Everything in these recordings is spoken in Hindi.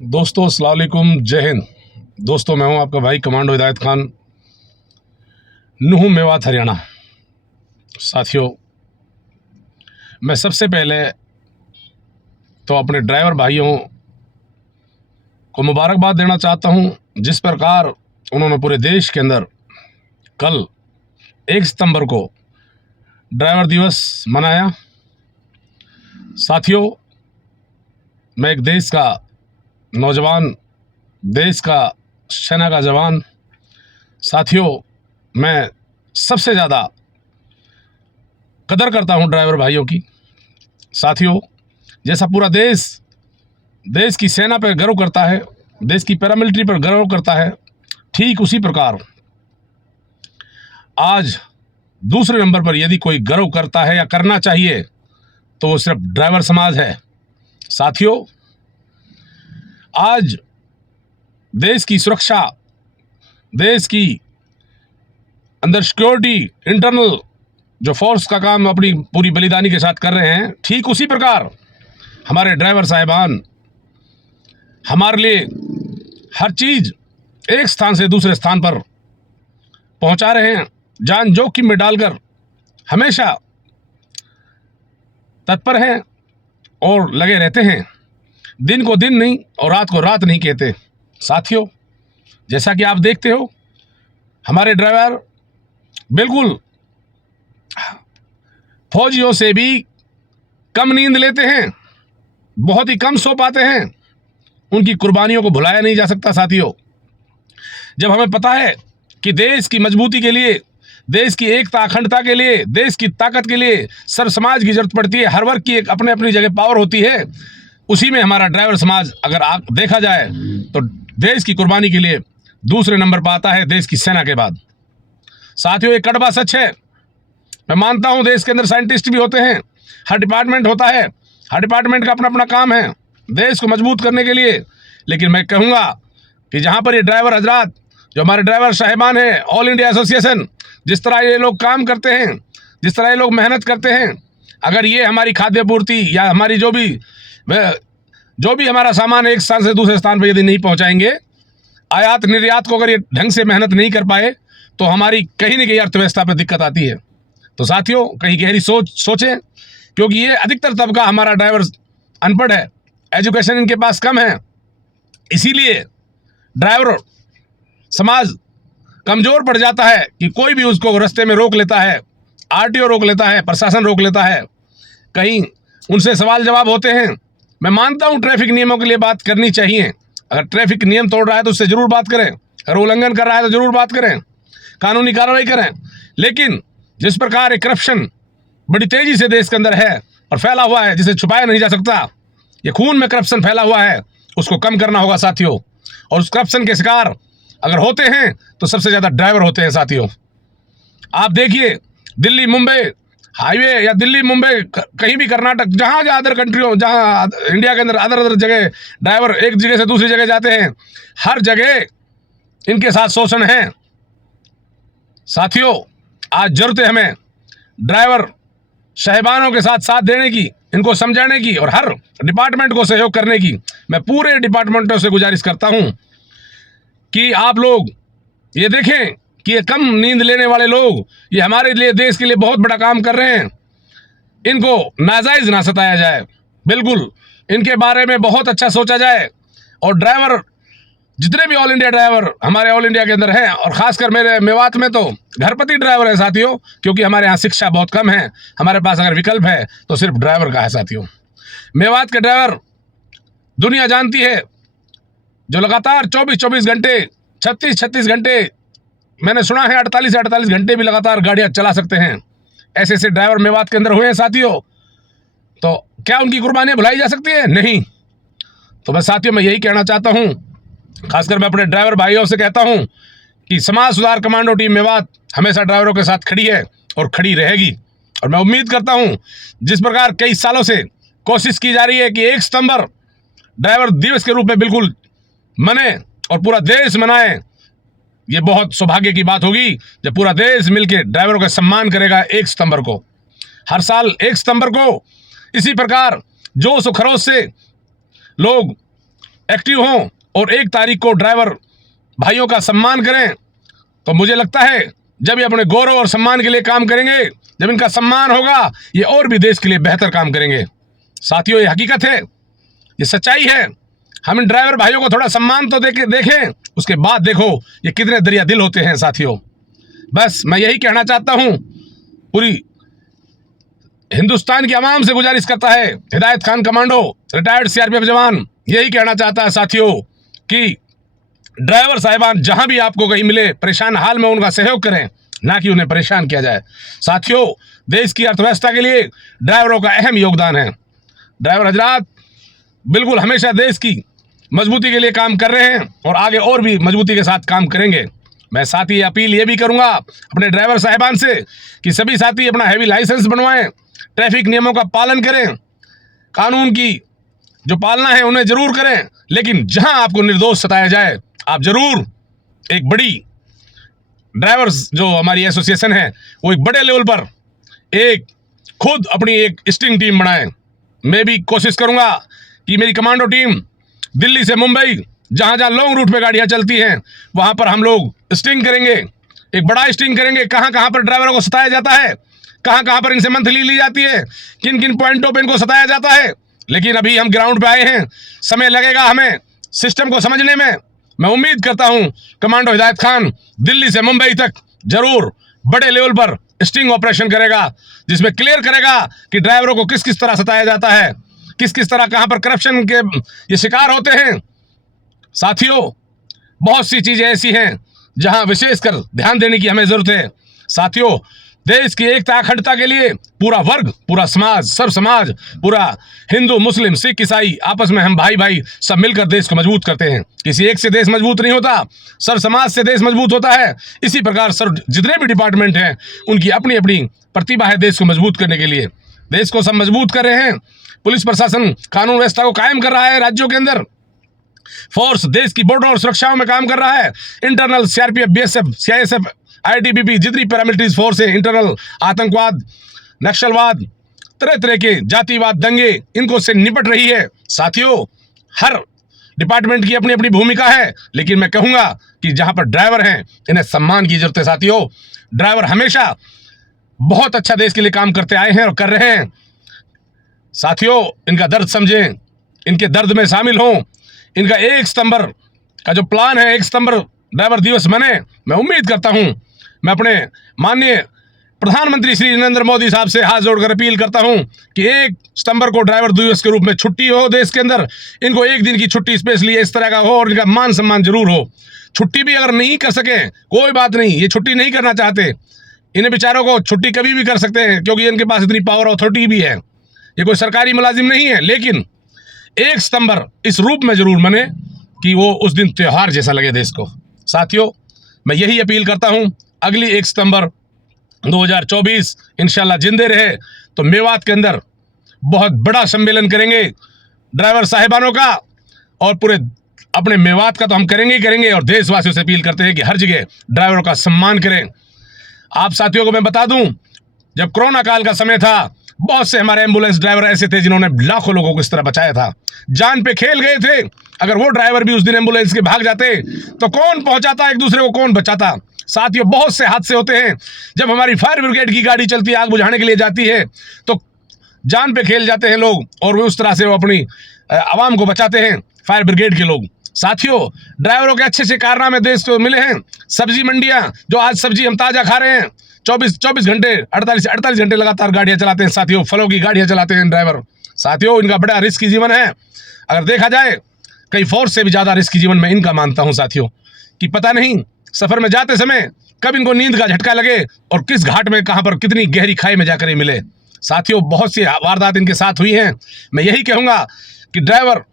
दोस्तों अस्सलाम वालेकुम, जय हिंद। दोस्तों मैं हूं आपका भाई कमांडो हिदायत खान, नूह मेवात हरियाणा। साथियों, मैं सबसे पहले तो अपने ड्राइवर भाइयों को मुबारकबाद देना चाहता हूं, जिस प्रकार उन्होंने पूरे देश के अंदर कल 1 सितंबर को ड्राइवर दिवस मनाया। साथियों, मैं एक देश का नौजवान, देश का सेना का जवान, साथियों मैं सबसे ज़्यादा कदर करता हूं ड्राइवर भाइयों की। साथियों, जैसा पूरा देश की सेना पर गर्व करता है, देश की पैरामिलिट्री पर गर्व करता है, ठीक उसी प्रकार आज दूसरे नंबर पर यदि कोई गर्व करता है या करना चाहिए तो वो सिर्फ ड्राइवर समाज है। साथियों, आज देश की सुरक्षा, देश की अंदर सिक्योरिटी, इंटरनल जो फोर्स का काम अपनी पूरी बलिदानी के साथ कर रहे हैं, ठीक उसी प्रकार हमारे ड्राइवर साहिबान हमारे लिए हर चीज़ एक स्थान से दूसरे स्थान पर पहुंचा रहे हैं। जान जोखिम में डालकर हमेशा तत्पर हैं और लगे रहते हैं। दिन को दिन नहीं और रात को रात नहीं कहते। साथियों, जैसा कि आप देखते हो, हमारे ड्राइवर बिल्कुल फौजियों से भी कम नींद लेते हैं, बहुत ही कम सो पाते हैं। उनकी कुर्बानियों को भुलाया नहीं जा सकता। साथियों, जब हमें पता है कि देश की मजबूती के लिए, देश की एकता अखंडता के लिए, देश की ताकत के लिए सर्व समाज की जरूरत पड़ती है, हर वर्ग की एक अपने अपनी जगह पावर होती है, उसी में हमारा ड्राइवर समाज अगर आप देखा जाए तो देश की कुर्बानी के लिए दूसरे नंबर पर आता है, देश की सेना के बाद। साथियों, एक कड़वा सच है। मैं मानता हूं देश के अंदर साइंटिस्ट भी होते हैं, हर डिपार्टमेंट होता है, हर डिपार्टमेंट का अपना अपना काम है देश को मजबूत करने के लिए। लेकिन मैं कहूँगा कि जहाँ पर ये ड्राइवर हजरात, जो हमारे ड्राइवर साहिबान हैं, ऑल इंडिया एसोसिएशन, जिस तरह ये लोग काम करते हैं, जिस तरह ये लोग मेहनत करते हैं, अगर ये हमारी खाद्य पूर्ति या हमारी जो भी हमारा सामान एक स्थान से दूसरे स्थान पर यदि नहीं पहुँचाएंगे, आयात निर्यात को अगर ये ढंग से मेहनत नहीं कर पाए, तो हमारी कहीं न कहीं अर्थव्यवस्था पर दिक्कत आती है। तो साथियों, कहीं गहरी सोचें, क्योंकि ये अधिकतर तबका हमारा ड्राइवर अनपढ़ है, एजुकेशन इनके पास कम है, इसीलिए ड्राइवर समाज कमज़ोर पड़ जाता है कि कोई भी उसको रास्ते में रोक लेता है, आरटीओ रोक लेता है, प्रशासन रोक लेता है, कहीं उनसे सवाल जवाब होते हैं। मैं मानता हूं ट्रैफिक नियमों के लिए बात करनी चाहिए। अगर ट्रैफिक नियम तोड़ रहा है तो उससे ज़रूर बात करें, अगर उल्लंघन कर रहा है तो ज़रूर बात करें, कानूनी कार्रवाई करें। लेकिन जिस प्रकार एक करप्शन बड़ी तेज़ी से देश के अंदर है और फैला हुआ है, जिसे छुपाया नहीं जा सकता, ये खून में करप्शन फैला हुआ है, उसको कम करना होगा साथियों। और उस करप्शन के शिकार अगर होते हैं तो सबसे ज़्यादा ड्राइवर होते हैं। साथियों, आप देखिए, दिल्ली मुंबई हाईवे या दिल्ली मुंबई कहीं भी कर्नाटक, जहाँ जहाँ अदर कंट्रियों, जहाँ इंडिया के अंदर अदर जगह ड्राइवर एक जगह से दूसरी जगह जाते हैं, हर जगह इनके साथ शोषण है। साथियों, आज जरूरत है हमें ड्राइवर साहिबानों के साथ देने की, इनको समझाने की और हर डिपार्टमेंट को सहयोग करने की। मैं पूरे डिपार्टमेंटों से गुजारिश करता हूं कि आप लोग ये देखें कि ये कम नींद लेने वाले लोग, ये हमारे लिए, देश के लिए बहुत बड़ा काम कर रहे हैं, इनको नाजायज़ ना सताया जाए, बिल्कुल इनके बारे में बहुत अच्छा सोचा जाए। और ड्राइवर, जितने भी ऑल इंडिया ड्राइवर हमारे ऑल इंडिया के अंदर हैं, और ख़ासकर मेरे मेवात में तो घरपति ड्राइवर है साथियों, क्योंकि हमारे यहाँ शिक्षा बहुत कम है, हमारे पास अगर विकल्प है तो सिर्फ ड्राइवर का है। साथियों, मेवात के ड्राइवर दुनिया जानती है, जो लगातार 24-24 घंटे, 36-36 घंटे, मैंने सुना है 48 से 48 घंटे भी लगातार गाड़ियाँ चला सकते हैं। ऐसे ऐसे ड्राइवर मेवात के अंदर हुए हैं साथियों। तो क्या उनकी कुर्बानियाँ भुलाई जा सकती है? नहीं। तो मैं साथियों, मैं यही कहना चाहता हूँ, खासकर मैं अपने ड्राइवर भाइयों से कहता हूं कि समाज सुधार कमांडो टीम मेवात हमेशा ड्राइवरों के साथ खड़ी है और खड़ी रहेगी। और मैं उम्मीद करता हूं, जिस प्रकार कई सालों से कोशिश की जा रही है कि 1 सितंबर ड्राइवर दिवस के रूप में बिल्कुल मने और पूरा देश मनाए, ये बहुत सौभाग्य की बात होगी जब पूरा देश मिलकर ड्राइवरों का सम्मान करेगा 1 सितंबर को। हर साल 1 सितंबर को इसी प्रकार जोश और खरोश से लोग एक्टिव हों और 1 तारीख को ड्राइवर भाइयों का सम्मान करें, तो मुझे लगता है जब ये अपने गौरव और सम्मान के लिए काम करेंगे, जब इनका सम्मान होगा, ये और भी देश के लिए बेहतर काम करेंगे। साथियों, ये हकीकत है, ये सच्चाई है। हम इन ड्राइवर भाइयों को थोड़ा सम्मान तो देखें, उसके बाद देखो ये कितने दरिया दिल होते हैं। साथियों, बस मैं यही कहना चाहता हूं, पूरी हिंदुस्तान की आवाम से गुजारिश करता है, हिदायत खान कमांडो रिटायर्ड सीआरपीएफ जवान यही कहना चाहता है साथियों कि ड्राइवर साहिबान जहां भी आपको कहीं मिले, परेशान हाल में उनका सहयोग करें, ना कि उन्हें परेशान किया जाए। साथियों, देश की अर्थव्यवस्था के लिए ड्राइवरों का अहम योगदान है। ड्राइवर हजरात बिल्कुल हमेशा देश की मजबूती के लिए काम कर रहे हैं और आगे और भी मजबूती के साथ काम करेंगे। मैं साथ ही अपील ये भी करूंगा अपने ड्राइवर साहिबान से कि सभी साथी अपना हैवी लाइसेंस बनवाएं, ट्रैफिक नियमों का पालन करें, कानून की जो पालना है उन्हें जरूर करें, लेकिन जहां आपको निर्दोष सताया जाए, आप जरूर एक बड़ी ड्राइवर्स जो हमारी एसोसिएशन है वो एक बड़े लेवल पर एक खुद अपनी एक स्टिंग टीम बनाएं। मैं भी कोशिश करूंगा कि मेरी कमांडो टीम दिल्ली से मुंबई जहां जहां लॉन्ग रूट पे गाड़ियां चलती हैं वहां पर हम लोग स्टिंग करेंगे, एक बड़ा स्टिंग करेंगे। कहां कहां पर ड्राइवरों को सताया जाता है, कहां कहां पर इनसे मंथली ली जाती है, किन किन पॉइंटों पे इनको सताया जाता है। लेकिन अभी हम ग्राउंड पे आए हैं, समय लगेगा हमें सिस्टम को समझने में। मैं उम्मीद करता हूं कमांडो हिदायत खान दिल्ली से मुंबई तक जरूर बड़े लेवल पर स्टिंग ऑपरेशन करेगा, जिसमें क्लियर करेगा कि ड्राइवरों को किस किस तरह सताया जाता है, किस किस तरह कहां पर करप्शन के ये शिकार होते हैं। साथियों, बहुत सी चीजें ऐसी हैं जहां विशेषकर ध्यान देने की हमें जरूरत है। साथियों, देश की एकता अखंडता के लिए पूरा वर्ग, पूरा समाज, सब समाज, पूरा हिंदू मुस्लिम सिख ईसाई आपस में हम भाई भाई सब मिलकर देश को मजबूत करते हैं। किसी एक से देश मजबूत नहीं होता, सब समाज से देश मजबूत होता है। इसी प्रकार सब जितने भी डिपार्टमेंट हैं उनकी अपनी अपनी प्रतिभा है देश को मजबूत करने के लिए। देश को सब मजबूत कर रहे हैं। पुलिस प्रशासन कानून व्यवस्था को कायम कर रहा है राज्यों के अंदर। फोर्स देश की बॉर्डर और सुरक्षाओं में काम कर रहा है। Internal CRPF, BSF, CISF, ITBP, जितनी पैरामिलिट्री फोर्स है, इंटरनल आतंकवाद, नक्सलवाद, तरह तरह के जातिवाद, दंगे, इनको से निपट रही है। साथियों, हर डिपार्टमेंट की अपनी अपनी भूमिका है, लेकिन मैं कहूंगा कि जहां पर ड्राइवर हैं इन्हें सम्मान की जरूरत है। साथियों, ड्राइवर हमेशा बहुत अच्छा देश के लिए काम करते आए हैं और कर रहे हैं। साथियों, इनका दर्द समझें, इनके दर्द में शामिल हों। इनका 1 सितंबर का जो प्लान है, 1 सितंबर ड्राइवर दिवस बने। मैं उम्मीद करता हूं, मैं अपने माननीय प्रधानमंत्री श्री नरेंद्र मोदी साहब से हाथ जोड़कर अपील करता हूं कि 1 सितंबर को ड्राइवर दिवस के रूप में छुट्टी हो देश के अंदर। इनको 1 दिन की छुट्टी स्पेशली इस तरह का हो और इनका मान सम्मान जरूर हो। छुट्टी भी अगर नहीं कर सके कोई बात नहीं, ये छुट्टी नहीं करना चाहते, इन्हें बेचारों को छुट्टी कभी भी कर सकते हैं, क्योंकि इनके पास इतनी पावर अथॉरिटी भी है। ये कोई सरकारी मुलाजिम नहीं है, लेकिन 1 सितंबर इस रूप में जरूर मने कि वो उस दिन त्योहार जैसा लगे देश को। साथियों, मैं यही अपील करता हूं, अगली 1 सितंबर 2024 इंशाल्लाह जिंदे रहे तो मेवात के अंदर बहुत बड़ा सम्मेलन करेंगे ड्राइवर साहिबानों का, और पूरे अपने मेवात का तो हम करेंगे ही करेंगे। और देशवासियों से अपील करते हैं कि हर जगह ड्राइवरों का सम्मान करें। आप साथियों को मैं बता दूं, जब कोरोना काल का समय था, बहुत से हमारे एम्बुलेंस ड्राइवर ऐसे थे जिन्होंने लाखों लोगों को इस तरह बचाया था, जान पे खेल गए थे। अगर वो ड्राइवर भी उस दिन एम्बुलेंस के भाग जाते तो कौन पहुंचाता, एक दूसरे को कौन बचाता। साथियों, बहुत से हादसे होते हैं। जब हमारी फायर ब्रिगेड की गाड़ी चलती है, आग बुझाने के लिए जाती है, तो जान पे खेल जाते हैं लोग, और वो उस तरह से वो अपनी आवाम को बचाते हैं, फायर ब्रिगेड के लोग। साथियों, ड्राइवरों के अच्छे अच्छे कारनामे देश को मिले हैं। सब्जी मंडियां, जो आज सब्जी हम ताजा खा रहे हैं, 24 घंटे 48 घंटे लगातार गाड़ियां चलाते हैं। साथियों, फलों की गाड़ियां चलाते हैं ड्राइवर। साथियों, इनका बड़ा रिस्की जीवन है। अगर देखा जाए, कई फोर्स से भी ज़्यादा रिस्की जीवन मैं इनका मानता हूं साथियों, कि पता नहीं सफ़र में जाते समय कब इनको नींद का झटका लगे और किस घाट में, कहां पर, कितनी गहरी खाई में जाकर ये मिले। साथियों, बहुत सी वारदात इनके साथ हुई हैं। मैं यही कहूँगा कि ड्राइवर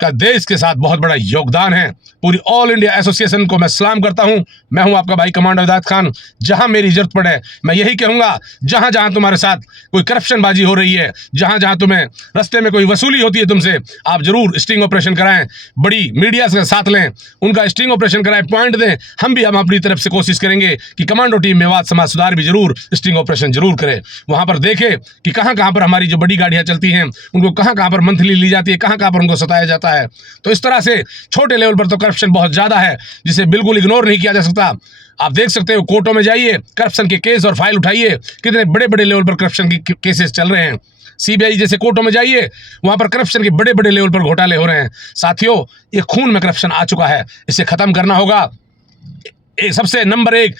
का देश के साथ बहुत बड़ा योगदान है। पूरी ऑल इंडिया एसोसिएशन को मैं सलाम करता हूं। मैं हूं आपका भाई कमांडो हिदायत खान। जहां मेरी जरूरत पड़े, मैं यही कहूंगा, जहां जहां तुम्हारे साथ कोई करप्शन बाजी हो रही है, जहां जहां तुम्हें रास्ते में कोई वसूली होती है तुमसे, आप जरूर स्टिंग ऑपरेशन कराएं, बड़ी मीडिया के साथ लें, उनका स्टिंग ऑपरेशन कराएं, पॉइंट दें। हम अपनी तरफ से कोशिश करेंगे कि कमांडो टीम मेवात समाज सुधार भी जरूर स्टिंग ऑपरेशन जरूर करे। वहां पर देखे कि कहां कहां पर हमारी जो बड़ी गाड़ियां चलती हैं उनको कहां कहां पर मंथली ली जाती है, कहां कहां पर उनको सताया जाता जाता है। तो इस तरह से छोटे लेवल पर तो करप्शन बहुत ज़्यादा है, जिसे बिल्कुल इग्नोर नहीं किया जा सकता। आप देख सकते हो, कोर्टों में जाइए, करप्शन के केस और फाइल उठाइए, कितने बड़े बड़े लेवल पर करप्शन के केसेस चल रहे हैं। सीबीआई जैसे कोर्टों में जाइए, वहाँ पर करप्शन के बड़े बड़े लेवल पर घोटाले हो रहे हैं। साथियों, ये खून में करप्शन आ चुका है, इसे खत्म करना होगा। सबसे नंबर 1